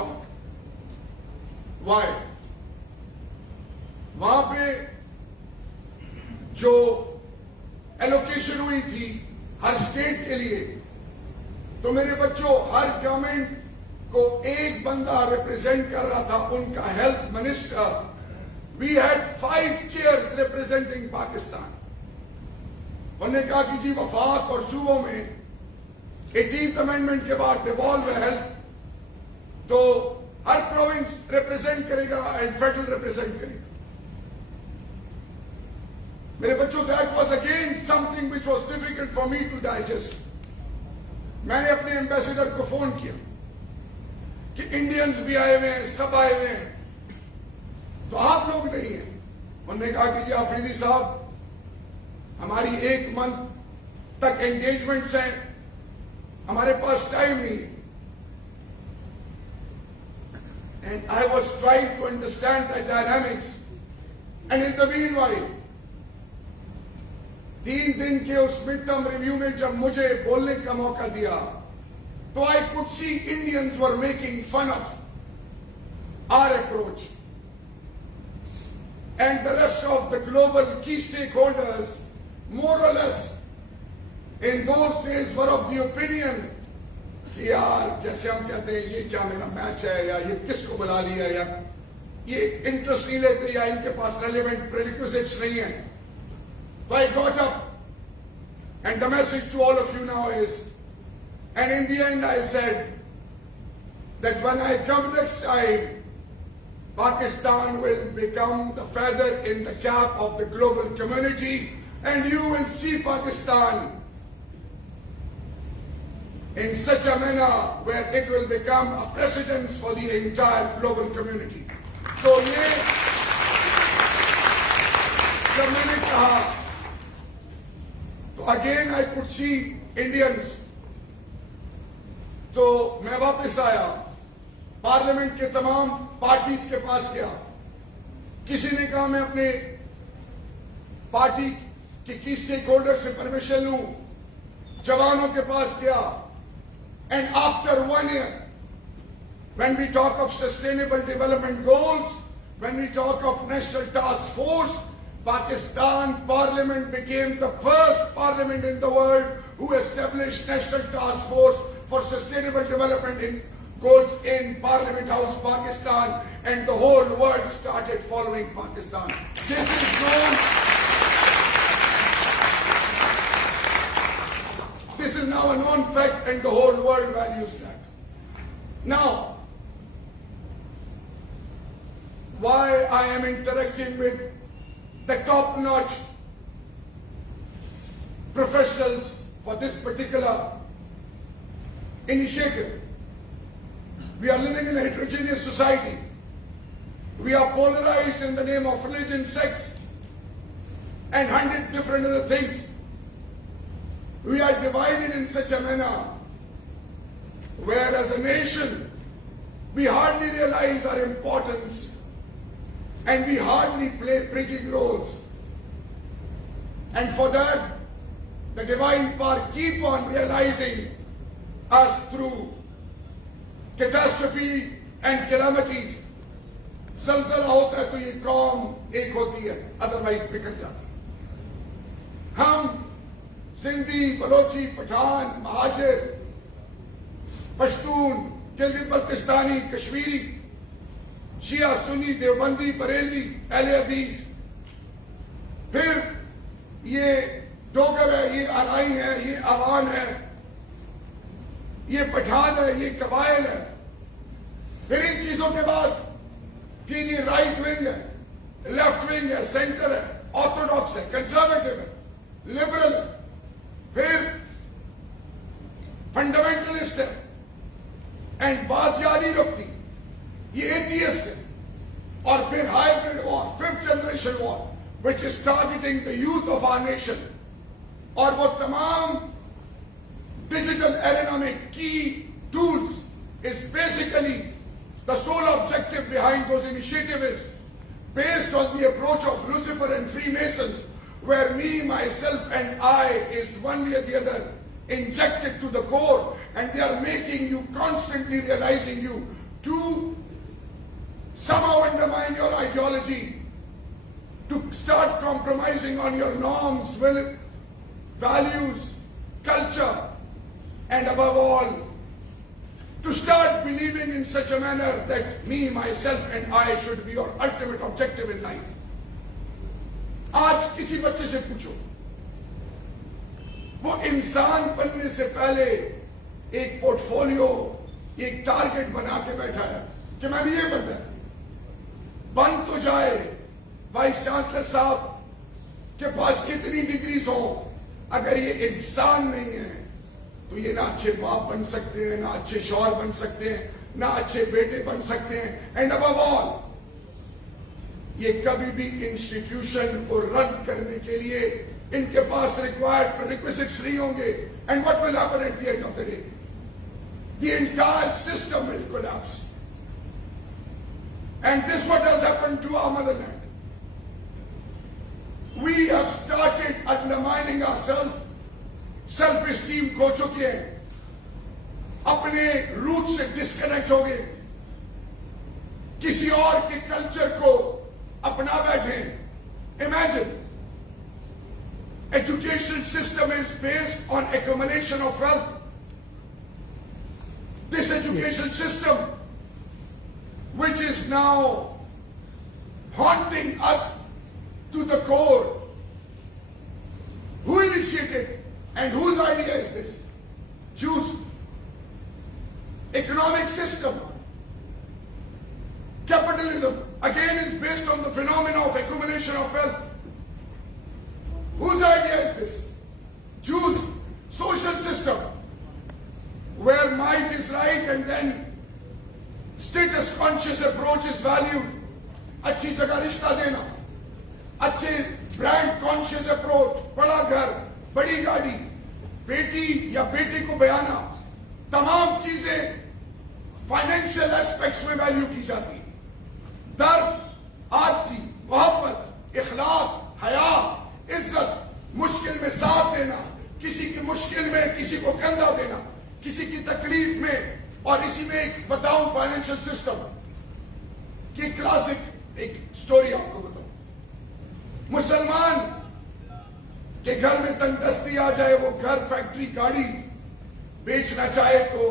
talk. Why? वहां पे जो एलोकेशन हुई थी हर स्टेट के लिए, तो मेरे बच्चों हर गवर्नमेंट को एक बंदा रिप्रेजेंट कर रहा था, उनका health minister. We had 5 chairs representing Pakistan. उन्होंने कहा कि जी वफाक और सूबों में 18th अमेंडमेंट के बाद डिवॉल्व हेल्थ, तो हर प्रोविंस रिप्रेजेंट करेगा एंड फेडरल रिप्रेजेंट करेगा. मेरे बच्चों, that was again something which was difficult for me to digest. मैंने अपने एम्बेसडर को फोन किया कि इंडियंस भी आए हुए हैं, सब आए हुए हैं, तो आप लोग नहीं हैं. उन्होंने कहा कि जी आफरीदी साहब, हमारी 1 मंथ तक एंगेजमेंट्स हैं, हमारे पास टाइम नहीं है. And I was trying to understand the dynamics. And in the meanwhile 3 दिन के उस मिड टर्म रिव्यू में जब मुझे बोलने का मौका दिया, तो I could see Indians were making fun of our approach. And the rest of the global key stakeholders, more or less, in those days were of the opinion कि यार जैसे हम कहते हैं ये क्या मेरा मैच है, या ये किसको बुला लिया, या ये इंटरेस्ट नहीं लेते, या इनके पास रेलिवेंट प्रेरिक्विजिट्स नहीं है. So I got up, and the message to all of you now is, and in the end I said that when I come next time, Pakistan will become the feather in the cap of the global community, and you will see Pakistan in such a manner where it will become a precedent for the entire global community. So ये जब मैंने कहा, तो again I could see Indians. तो मैं वापस आया, parliament के तमाम पार्टीज के पास गया. किसी ने कहा मैं अपने पार्टी के की स्टेक होल्डर से परमिशन लूं. जवानों के पास गया. And after 1 year, when we talk of sustainable development goals, when we talk of national task force, Pakistan Parliament became the first parliament in the world who established national task force for sustainable development in goals in Parliament House, Pakistan, and the whole world started following Pakistan. This is known. This is now a known fact, and the whole world values that. Now, why I am interacting with the top-notch professionals for this particular initiative. We are living in a heterogeneous society. We are polarized in the name of religion, sex, and 100 different other things. We are divided in such a manner where as a nation we hardly realize our importance, and we hardly play bridging roles. And for that, the divine power keep on realizing us through catastrophe and calamities. ज़लज़ला होता है तो ये कौम एक होती है, otherwise बिखर जाती है. हम सिंधी, बलोची, पठान, महाजिर, पश्तून, गिलगित बल्तिस्तानी, कश्मीरी, शिया, सुन्नी, देवबंदी, बरेली, अहले हदीस, फिर ये डोगर है, ये अराई है, ये अवान है, ये पठान है, ये कबाइल है. फिर इन चीजों के बाद फिर ये राइट विंग है, लेफ्ट विंग है, सेंटर है, ऑर्थोडॉक्स है, कंजर्वेटिव है, लिबरल है, फिर फंडामेंटलिस्ट है, एंड बात याद ही रखती ये एथियस्ट है. और फिर hybrid war, 5th generation war, which is targeting the youth of our nation. और वो तमाम digital economic key tools is basically the sole objective behind those initiatives is based on the approach of Lucifer and Freemasons, where me, myself and I is one way or the other injected to the core, and they are making you constantly realizing you to somehow undermine your ideology, to start compromising on your norms, values, culture, and above all, to start believing in such a manner that me, myself and I should be your ultimate objective in life. आज किसी बच्चे से पूछो, वो इंसान बनने से पहले एक पोर्टफोलियो, एक टारगेट बना के बैठा है कि मैं भी ये बनना है। बन तो जाए वाइस चांसलर साहब के पास कितनी डिग्रीज हो, अगर ये इंसान नहीं है तो ये ना अच्छे बाप बन सकते हैं, ना अच्छे शौहर बन सकते हैं, ना अच्छे बेटे बन सकते हैं, एंड अबव ऑल ये कभी भी इंस्टीट्यूशन को रद्द करने के लिए इनके पास रिक्वायर्ड प्रीरिक्विजिट्स नहीं होंगे। And what will happen at the end of the day? The entire system will collapse. And this what has happened to our motherland. We have started undermining ourselves, self-esteem खो चुके हैं, अपने root से disconnect हो गए, किसी और के कल्चर को अपना बैठे। Imagine, education system is based on accumulation of wealth. This education system, which is now haunting us to the core. Who initiated and whose idea is this? Jews. Economic system. Capitalism again is based on the phenomena of accumulation of wealth. Whose idea is this? Jews. Social system where might is right and then status conscious approach is valued. अच्छी जगह रिश्ता देना, अच्छे brand conscious approach, बड़ा घर, बड़ी गाड़ी, बेटी या बेटे को बयाना, तमाम चीजें फाइनेंशियल एस्पेक्ट्स में वैल्यू की जाती है। दर्द, आरसी, मोहब्बत, इखलाक, हया, इज्जत, मुश्किल में साथ देना, किसी की मुश्किल में किसी को कंधा देना, किसी की तकलीफ में, और इसी में एक बताऊं फाइनेंशियल सिस्टम की क्लासिक एक स्टोरी आपको बताऊं। मुसलमान के घर में तंगदस्ती आ जाए, वो घर, फैक्ट्री, गाड़ी बेचना चाहे तो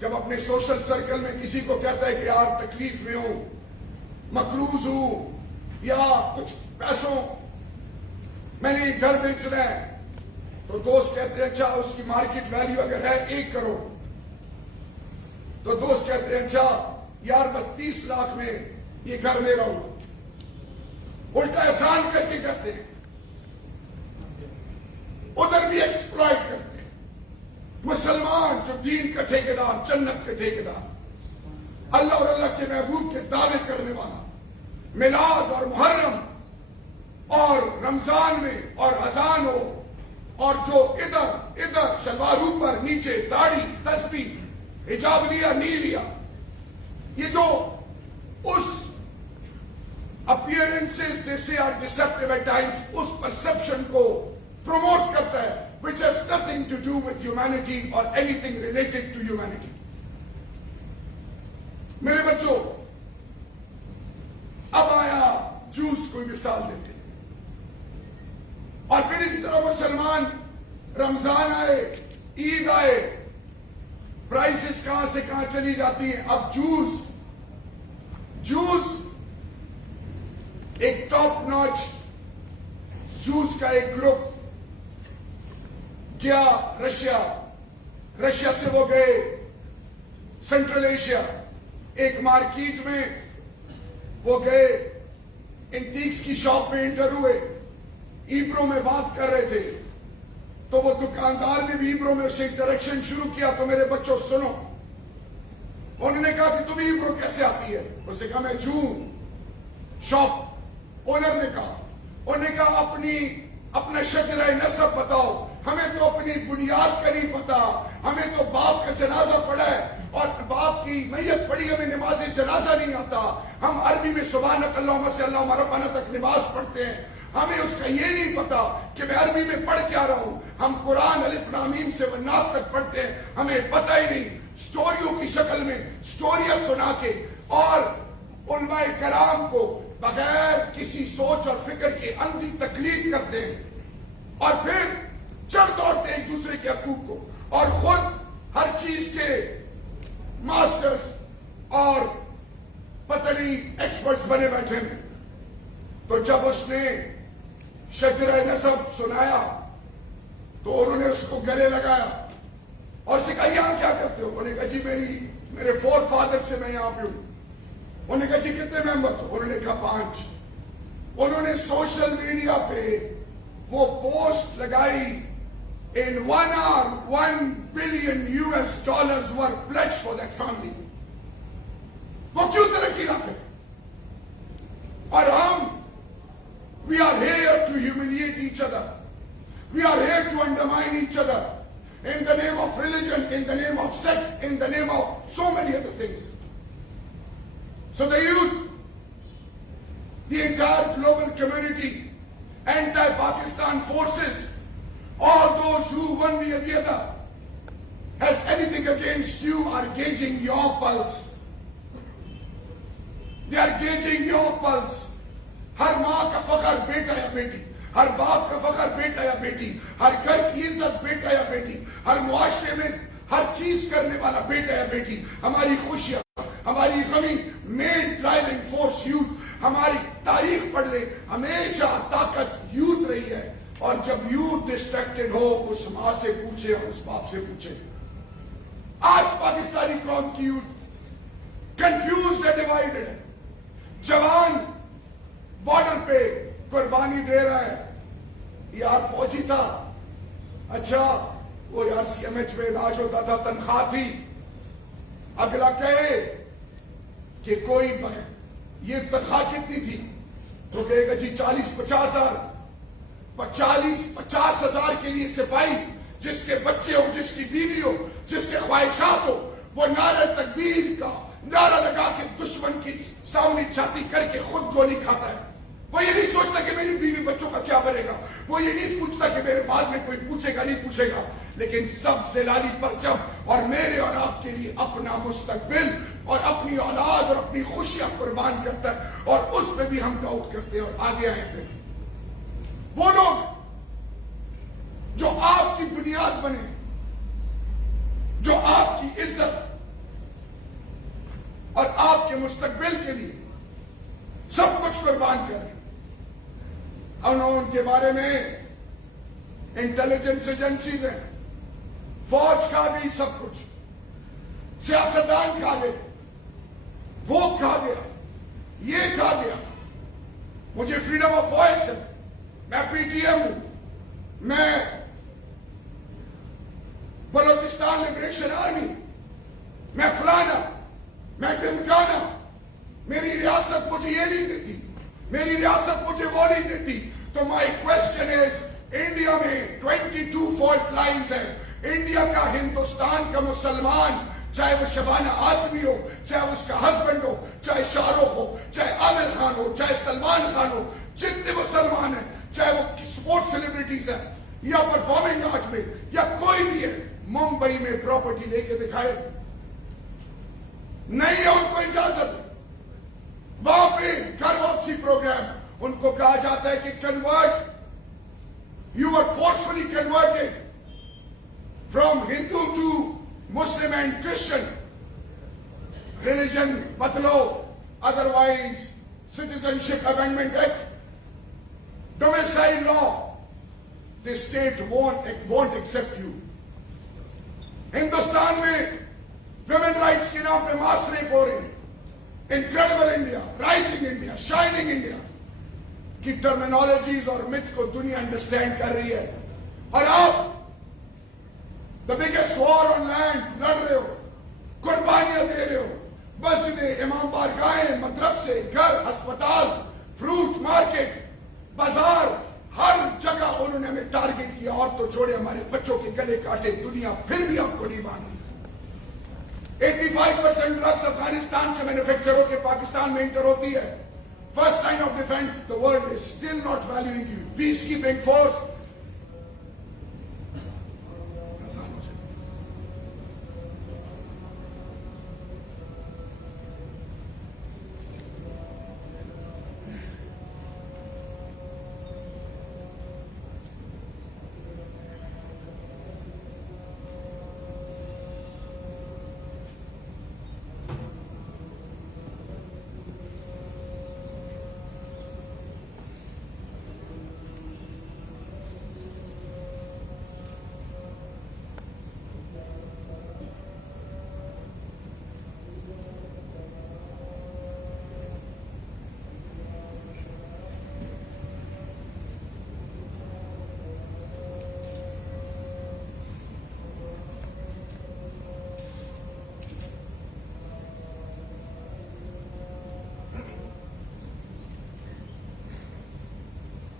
जब अपने सोशल सर्कल में किसी को कहता है कि यार तकलीफ में हूं, मकरूज हूं, या कुछ पैसों मैंने घर बेचना है, तो दोस्त कहते हैं अच्छा उसकी मार्केट वैल्यू अगर है 1 करोड़, तो दोस्त कहते हैं अच्छा यार बस 30 लाख में ये घर ले रहा हूं। उल्टा एहसान करके कहते हैं, उधर भी एक्सप्लॉइट करते हैं। मुसलमान जो दीन का ठेकेदार, जन्नत के ठेकेदार, अल्लाह और अल्लाह के महबूब के दावे करने वाला, मिलाद और मुहर्रम और रमजान में और अजान हो, और जो इधर इधर शलवार ऊपर नीचे, दाढ़ी, तस्बीह, हिजाब लिया नहीं लिया, ये जो उस appearances they say are deceptive at times, उस perception को promote करता है, which has nothing to do with humanity or anything related to humanity. मेरे बच्चों, अब आया जूस कोई मिसाल देते हैं, और फिर इसी तरह मुसलमान रमजान आए, ईद आए, प्राइसेस कहां से कहां चली जाती हैं। अब जूस एक टॉप नॉच जूस का एक ग्रुप गया रशिया से वो गए सेंट्रल एशिया, एक मार्केट में वो गए, एंटीक्स की शॉप में एंटर हुए, इब्रो में बात कर रहे थे, तो वो दुकानदार ने भी इब्रो में उससे इंटरेक्शन शुरू किया। तो मेरे बच्चों सुनो, उन्होंने कहा कि तुम्हें इब्रो कैसे आती है? उसने कहा मैं जू। शॉप ओनर ने कहा, उन्होंने कहा अपना शजरा नसब बताओ, हमें तो अपनी बुनियाद का नहीं पता, हमें तो बाप का जनाजा पड़ा है और बाप की मैयत पड़ी, हमें नमाज जनाजा नहीं आता, हम अरबी में सुबहानक अल्लाहुम्मा से अल्लाहुम्मा रब्बाना तक नमाज पढ़ते हैं, हमें उसका ये नहीं पता कि मैं अरबी में पढ़ क्या रहा हूं, हम कुरान अलिफ लाम मीम से वन्नास तक पढ़ते हैं, हमें पता ही नहीं। स्टोरियों की शक्ल में स्टोरियां सुना के और उलमाए कराम को बगैर किसी सोच और फिक्र के अंधी तकलीद करते हैं और फिर चढ़ दौड़ते हैं एक दूसरे के हकूक को और खुद हर चीज के मास्टर्स और पता नहीं एक्सपर्ट्स बने बैठे हैं। तो जब उसने शजरा नसब सुनाया तो उन्होंने उसको गले लगाया और उसने कहा यहां क्या करते हो? उन्होंने कहा जी मेरे फोर फादर से मैं यहां पे हूं। उन्होंने कहा जी कितने मेंबर्स? उन्होंने कहा 5। उन्होंने सोशल मीडिया पे वो पोस्ट लगाई, इन 1 hour $1 billion were pledged for that family। वो क्यों तरक्की ना करे? और हम we are here to humiliate each other, we are here to undermine each other in the name of religion, in the name of sect, in the name of so many other things। So the youth, the entire global community, anti-Pakistan forces, all those who one way or the other has anything against you are gauging your pulse। They are gauging your pulse। हर माँ का फखर बेटा या बेटी, हर बाप का फखर बेटा या बेटी, हर घर की इज्जत बेटा या बेटी, हर मुआशरे में हर चीज करने वाला बेटा या बेटी, हमारी खुशियां, हमारी गमी, मेन ड्राइविंग फोर्स यूथ। हमारी तारीख पढ़ ले, हमेशा ताकत यूथ रही है। और जब यूथ डिस्ट्रैक्टेड हो, उस माँ से पूछे और उस बाप से पूछे। आज पाकिस्तानी कौम की यूथ कंफ्यूज्ड है, डिवाइडेड है। जवान बॉर्डर पे कुर्बानी दे रहा है, यार फौजी था, अच्छा वो यार सीएमएच में इलाज होता था, तनख्वाह थी। अगला कहे कि कोई ये तनख्वाह कितनी थी तो कहेगा जी 40-50 हजार। 40-50 हजार के लिए सिपाही जिसके बच्चे हो, जिसकी बीवी हो, जिसके ख्वाहिशात हो, वो नारे तकबीर का नारा लगा के दुश्मन की सामने छाती करके खुद गोली खाता है। वो ये नहीं सोचता कि मेरी बीवी बच्चों का क्या बनेगा, वो ये नहीं पूछता कि मेरे बाद में कोई पूछेगा नहीं पूछेगा, लेकिन सबसे लाली परचम और मेरे और आपके लिए अपना मुस्तकबिल और अपनी औलाद और अपनी खुशियां कुर्बान करता है। और उस पर भी हम डाउट करते हैं और आगे आए थे वो लोग जो आपकी बुनियाद बने, जो आपकी इज्जत और आपके मुस्तकबिल के लिए सब कुछ कुर्बान करें। उनके बारे में इंटेलिजेंस एजेंसीज हैं, फौज खा गई सब कुछ, सियासतदान खा गए, वो खा गया, ये खा गया। मुझे फ्रीडम ऑफ वॉइस है, मैं पीटीएम हूं, मैं बलोचिस्तान लिबरेशन आर्मी, मैं फलाना, मैं ढिमकाना। मेरी रियासत मुझे ये नहीं देती, मेरी रियासत मुझे वो नहीं देती। तो माई क्वेश्चन इज, इंडिया में 22 फॉल्ट लाइन्स है। इंडिया का, हिंदुस्तान का मुसलमान, चाहे वो शबाना आजमी हो, चाहे उसका हस्बैंड हो, चाहे शाहरुख हो, चाहे आमिर खान हो, चाहे सलमान खान हो, जितने मुसलमान हैं, चाहे वो स्पोर्ट्स सेलिब्रिटीज है या परफॉर्मिंग आर्ट में या कोई भी है, मुंबई में प्रॉपर्टी लेके दिखाए, नहीं है उनको इजाजत। वहां पे घर वापसी प्रोग्राम, उनको कहा जाता है कि convert, you are forcefully converted from Hindu to Muslim and Christian, religion बदलो, otherwise citizenship amendment act, domicile law, the state won't accept you. Hindustan में विमेन राइट्स के नाम पे मास रेप हो रही है। Incredible India, rising India, shining India की terminologies और मिथ को दुनिया अंडरस्टैंड कर रही है। और आप the biggest war on land लड़ रहे हो, कुर्बानियां दे रहे हो, मस्जिदें, इमाम बारगाहें, मदरसे, घर, अस्पताल, फ्रूट मार्केट, बाजार, हर जगह उन्होंने हमें टारगेट किया। और तो छोड़े, हमारे बच्चों के गले काटे, दुनिया फिर भी आपको नहीं मान रही। 85% ड्रग्स अफगानिस्तान से मैन्युफैक्चर होकर पाकिस्तान में इंटर होती है। First line of defence, the world is still not valuing you. Peace keeping force,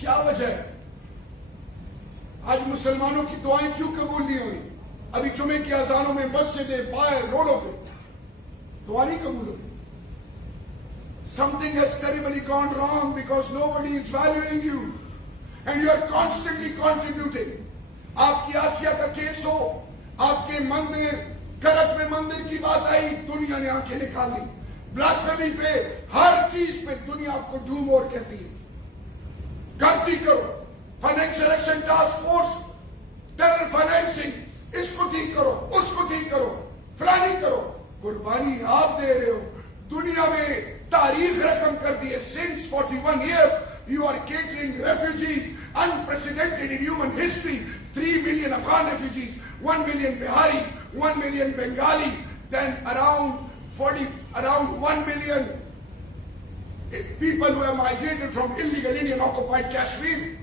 क्या वजह है? आज मुसलमानों की दुआएं क्यों कबूल नहीं हुई? अभी जुमे की अजानों में मस्जिदें बाहर रोडों पे दुआ नहीं कबूल हो रही. Something has terribly gone wrong because nobody is valuing you and you are constantly contributing. आपकी आसिया का केस हो, आपके मंदिर करक में मंदिर की बात आई, दुनिया ने आंखें निकाल ली. ब्लास्फेमी पे हर चीज पे दुनिया आपको डूम और कहती है. गलती करो, financial action task force, terror financing, इसको ठीक करो, उसको ठीक करो, फलानी करो. कुर्बानी आप दे रहे हो. दुनिया में तारीख रकम कर दी है. Since 41 years, you are catering refugees unprecedented in human history. 3 million Afghan refugees, 1 million Bihari, 1 million Bengali, then around 1 million people who have migrated from illegal Indian occupied Kashmir.